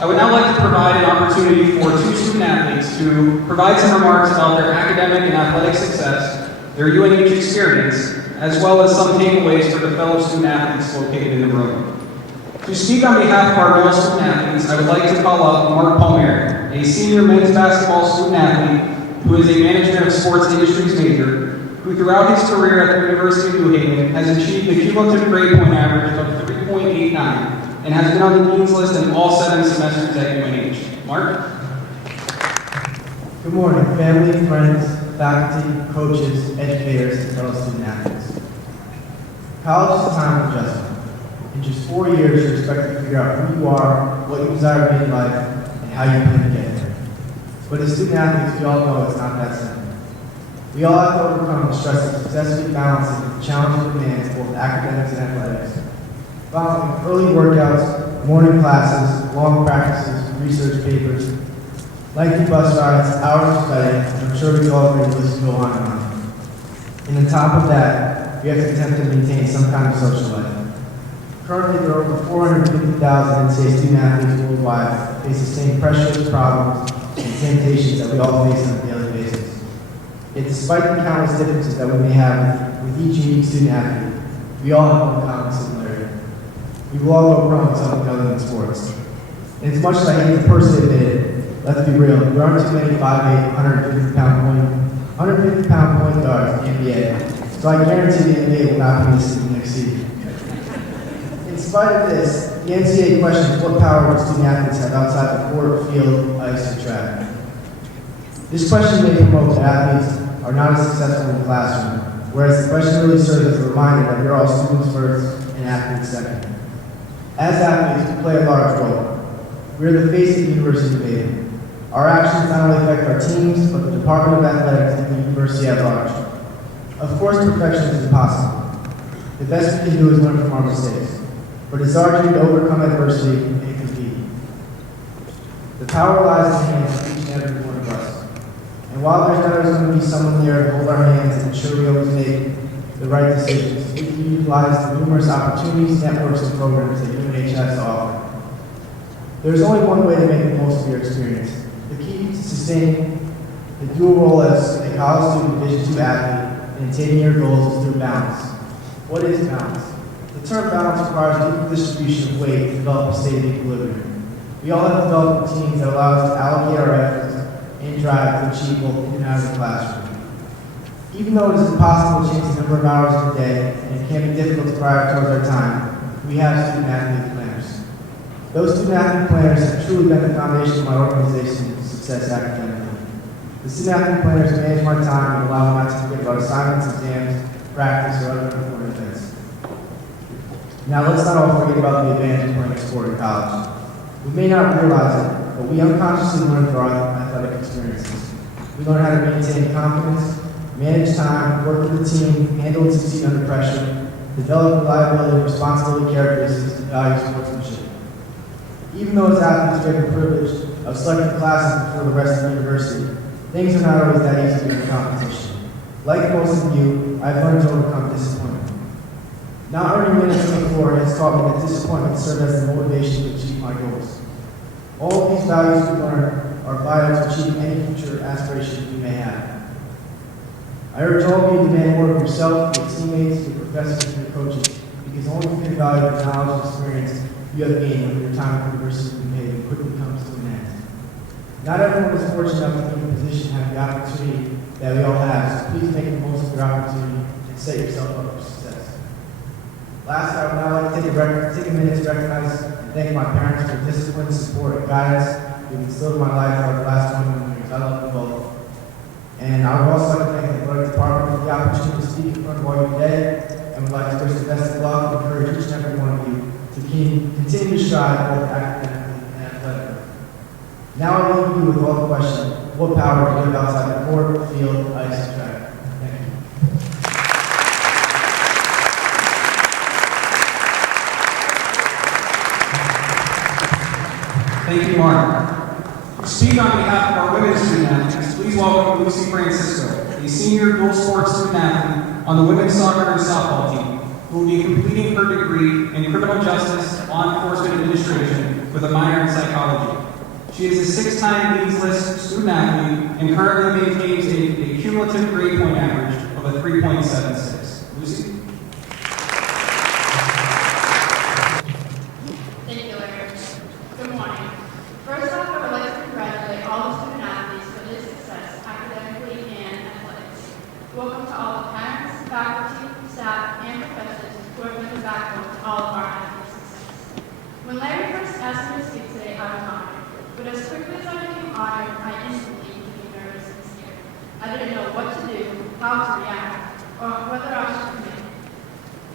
I would now like to provide an opportunity for two student athletes to provide some remarks about their academic and athletic success, their UNH experience, as well as some takeaways for the fellow student athletes located in the room. To speak on behalf of our male student athletes, I would like to call up Mark Palmieri, a senior men's basketball student athlete who is a management of sports industries major, who throughout his career at the University of New Haven has achieved a cumulative grade point average of 3.89 and has been on the Dean's List in all 7 semesters at UNH. Mark? Good morning, family, friends, faculty, coaches, educators, and fellow student athletes. College is a time of adjustment. In just 4 years, you're expected to figure out who you are, what you desire to be in life, and how you plan to get there. But as student athletes, we all know it's not that simple. We all have to overcome the stress of successfully balancing the challenging demands of both academics and athletics. Following early workouts, morning classes, long practices, research papers, lengthy bus rides, hours of study, and I'm sure we can all agree the list go on and on. And on top of that, we have to attempt to maintain some kind of social life. Currently, there are over 450,000 NCAA student athletes worldwide that face the same pressures, problems, and temptations that we all face on a daily basis. Yet despite the countless differences that we may have with each unique student athlete, we all have one common similarity. We will all go wrong with something other than sports. And as much as I hate to personally admit it, let's be real, there aren't too many 5'8", 150-pound point guards in the NBA, so I guarantee the NBA will not be listening next season. In spite of this, the NCAA questions what power do student athletes have outside the court, field, ice, and track. This question may promote that athletes are not as successful in the classroom, whereas the question really serves as a reminder that we are all students first and athletes second. As athletes, we play a large role. We are the face of the University of New Haven. Our actions not only affect our teams, but the Department of Athletics and the university at large. Of course, perfection is impossible. The best we can do is learn from our mistakes. But it's our duty to overcome adversity and compete. The power lies in the hands of each and every one of us. And while there's always going to be someone there to hold our hands and ensure we always make the right decisions, we can utilize the numerous opportunities, networks, and programs that UNH has to offer. There's only one way to make the most of your experience. The key to sustaining the dual role as a college student, Division II athlete, and attaining your goals is through balance. What is balance? The term balance requires equal distribution of weight to develop a state of equilibrium. We all have developed routines that allow us to allocate our efforts and drive to achieve both in and out of the classroom. Even though it is impossible to change the number of hours in a day, and it can be difficult to prioritize our time, we have student athlete planners. Those student athlete planners have truly been the foundation of my organization's success academically. The student athlete planners manage my time and allow me not to forget about assignments, exams, practice, or other important events. Now let's not all forget about the advantage of playing sport in college. We may not realize it, but we unconsciously learn through our athletic experiences. We learn how to maintain confidence, manage time, work with a team, handle and succeed under pressure, develop reliability, responsibility characteristics, and value sportsmanship. Even though as athletes we have the privilege of selecting classes before the rest of the university, things are not always that easy during competition. Like most of you, I've learned to overcome disappointment. Not earning minutes on the floor has taught me that disappointment served as the motivation to achieve my goals. All of these values we learn are vital to achieving any future aspirations we may have. I urge all of you to demand more of yourself, your teammates, your professors, and your coaches, because only you can value the knowledge and experience you have gained over your time at the University of New Haven quickly comes to an end. Not everyone is fortunate enough to be in a position to have the opportunity that we all have, so please make the most of your opportunity and set yourself up for success. Last, I would now like to take a minute to recognize and thank my parents for discipline, support, and guidance you've instilled in my life over the last 21 years. I love you both. And I would also like to thank the athletic department for the opportunity to speak in front of all you today, and would like to wish the best of luck and encourage each and every one of you to continue to strive both academically and athletically. Now I leave you with all the question, what power do you have outside the court, field, ice, and track? Thank you. Thank you, Mark. To speak on behalf of our women's student athletes, please welcome Lucy Francisco, a senior dual sports student athlete on the women's soccer and softball team, who will be completing her degree in criminal justice, law enforcement administration, with a minor in psychology. She is a six-time Leagues List student athlete and currently maintains a cumulative grade point average of a 3.76. Lucy? Thank you, Larry. Good morning. First off, I would like to congratulate all the student athletes for their success academically and athletics. Welcome to all the parents, faculty, staff, and professors who have been the backbone to all of our athletes' success. When Larry first asked me to speak today, I was honored. But as quickly as I became honored, I instantly became nervous and scared. I didn't know what to do, how to react, or whether I should commit.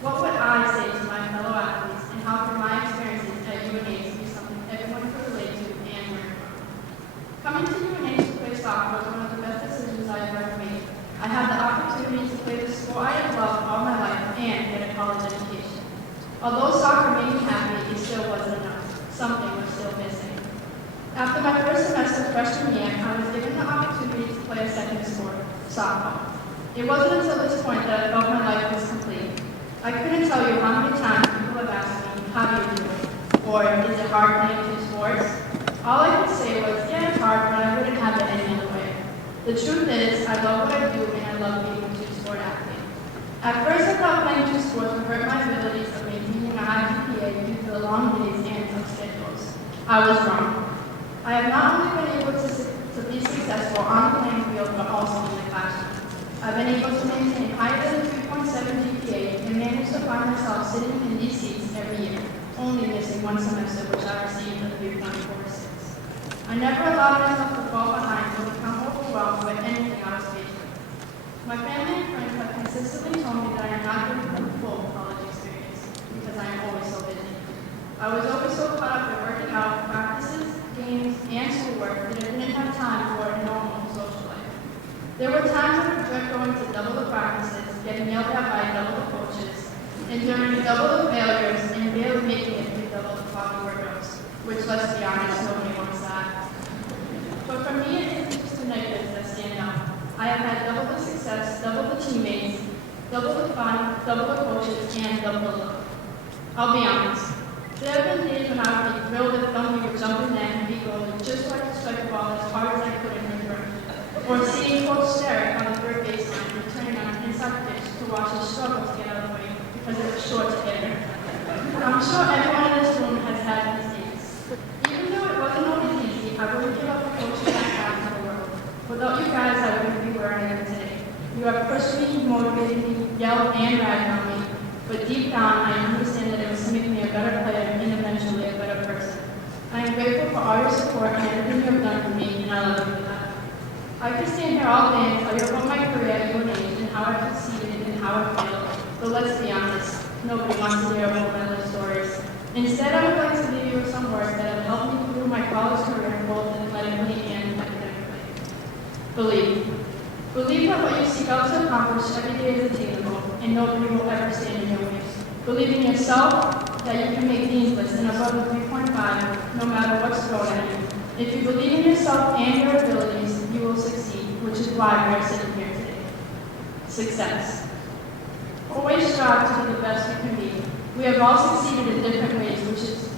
What would I say to my fellow athletes, and how could my experiences at UNH be something everyone could relate to and learn from? Coming to UNH to play soccer was one of the best decisions I have ever made. I had the opportunity to play the sport I have loved all my life and get a college education. Although soccer made me happy, it still wasn't enough. Something was still missing. After my first semester freshman year, I was given the opportunity to play a second sport, softball. It wasn't until this point that I felt my life was complete. I couldn't tell you how many times people have asked me, how do you do it? Or, is it hard playing two sports? All I could say was, yeah, it's hard, but I wouldn't have it any other way. The truth is, I love what I do and I love being a two-sport athlete. At first, I thought playing two sports would hurt my abilities of maintaining a high GPA due to the long days and tough schedules. I was wrong. I have not only been able to be successful on the playing field, but also in the classroom. I've been able to maintain higher than 3.7 GPA and managed to find myself sitting in these seats every year, only missing one semester, which I received a 3.46. I never allowed myself to fall behind or become overwhelmed with anything I was faced with. My family and friends have consistently told me that I am not going to the full college experience because I am always so busy. I was always so caught up in working out, practices, games, and schoolwork that I didn't have time for a normal social life. There were times I would dread going to double the practices, getting yelled at by double the coaches, enduring double the failures, and barely making it through double the foggy workouts, which, let's be honest, nobody wants that. But for me, it isn't just the negatives that stand out. I have had double the success, double the teammates, double the fun, double the coaches, and double the love. I'll be honest. There have been days when I would be thrilled if somebody would jump in there and be golden just so I could strike the ball as hard as I could in return. Or seeing Coach Sterrick on the third baseline returning on an inside pitch to watch his struggle to get out of the way because it was short to get there. I'm sure everyone in this room has had these days. Even though it wasn't always easy, I wouldn't give up the coaching I have in the world. Without you guys, I wouldn't be where I am today. You have pushed me, motivated me, yelled, and ragged on me. But deep down, I understand that it was to make me a better player and eventually a better person. I am grateful for all your support and everything you have done for me, and I love you for that. I could stand here all day and tell you about my career at UNH and how I succeeded and how I failed. But let's be honest, nobody wants to hear about my life stories. Instead, I would like to leave you with some words that have helped me through my college career, both athletically and academically. Believe. Believe that what you seek out to accomplish every day is attainable, and nobody will ever stand in your way. Believe in yourself, that you can make Dean's List and above the 3.5, no matter what's thrown at you. If you believe in yourself and your abilities, you will succeed, which is why we are sitting here today. Success. Always strive to be the best you can be. We have all succeeded in different ways, which is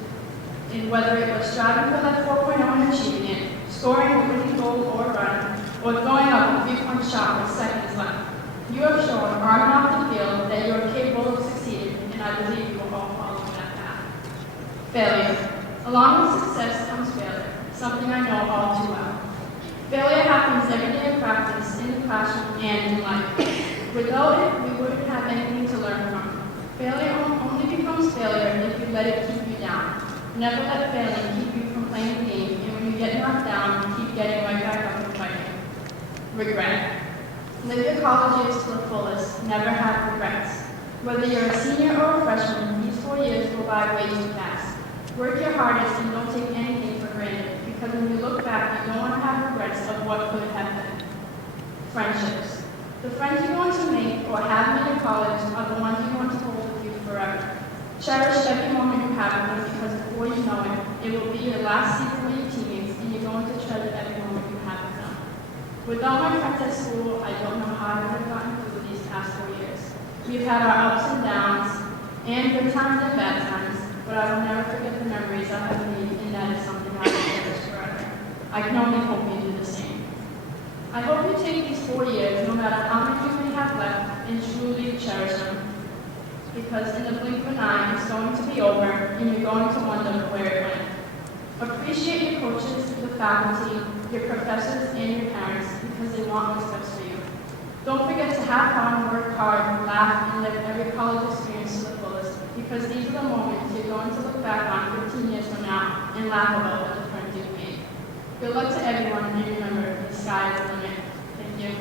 in whether it was striving for that 4.0 and achieving it, scoring a winning goal or run, or throwing up a 3-point shot with seconds left. You have shown on and off the field that you are capable of succeeding, and I believe you will all follow that path. Failure. Along with success comes failure, something I know all too well. Failure happens every day in practice, in the classroom, and in life. Without it, we wouldn't have anything to learn from. Failure only becomes failure if you let it keep you down. Never let failing keep you from playing the game, and when you get knocked down, keep getting right back up and fighting. Regret. Live your college years to the fullest. Never have regrets. Whether you're a senior or a freshman, these 4 years go by way too fast. Work your hardest and don't take anything for granted, because when you look back, you don't want to have regrets of what could have been. Friendships. The friends you want to make or have made in college are the ones you want to hold with you forever. Cherish every moment you have with them, because before you know it, it will be your last season with your teammates, and you're going to treasure every moment you have with them. Without my friends at school, I don't know how I would have gotten through these past 4 years. We've had our ups and downs, and good times and bad times, but I will never forget the memories I have made in that is something I will cherish forever. I can only hope you do the same. I hope you take these 4 years, no matter how much you may have left, and truly cherish them. Because in the blink of an eye, it's going to be over, and you're going to wonder where it went. Appreciate your coaches, the faculty, your professors, and your parents, because they want what's best for you. Don't forget to have fun, work hard, laugh, and live every college experience to the fullest, because these are the moments you're going to look back on 15 years from now and laugh about what the friends you've made. Good luck to everyone, and remember, the sky is the limit. Thank you.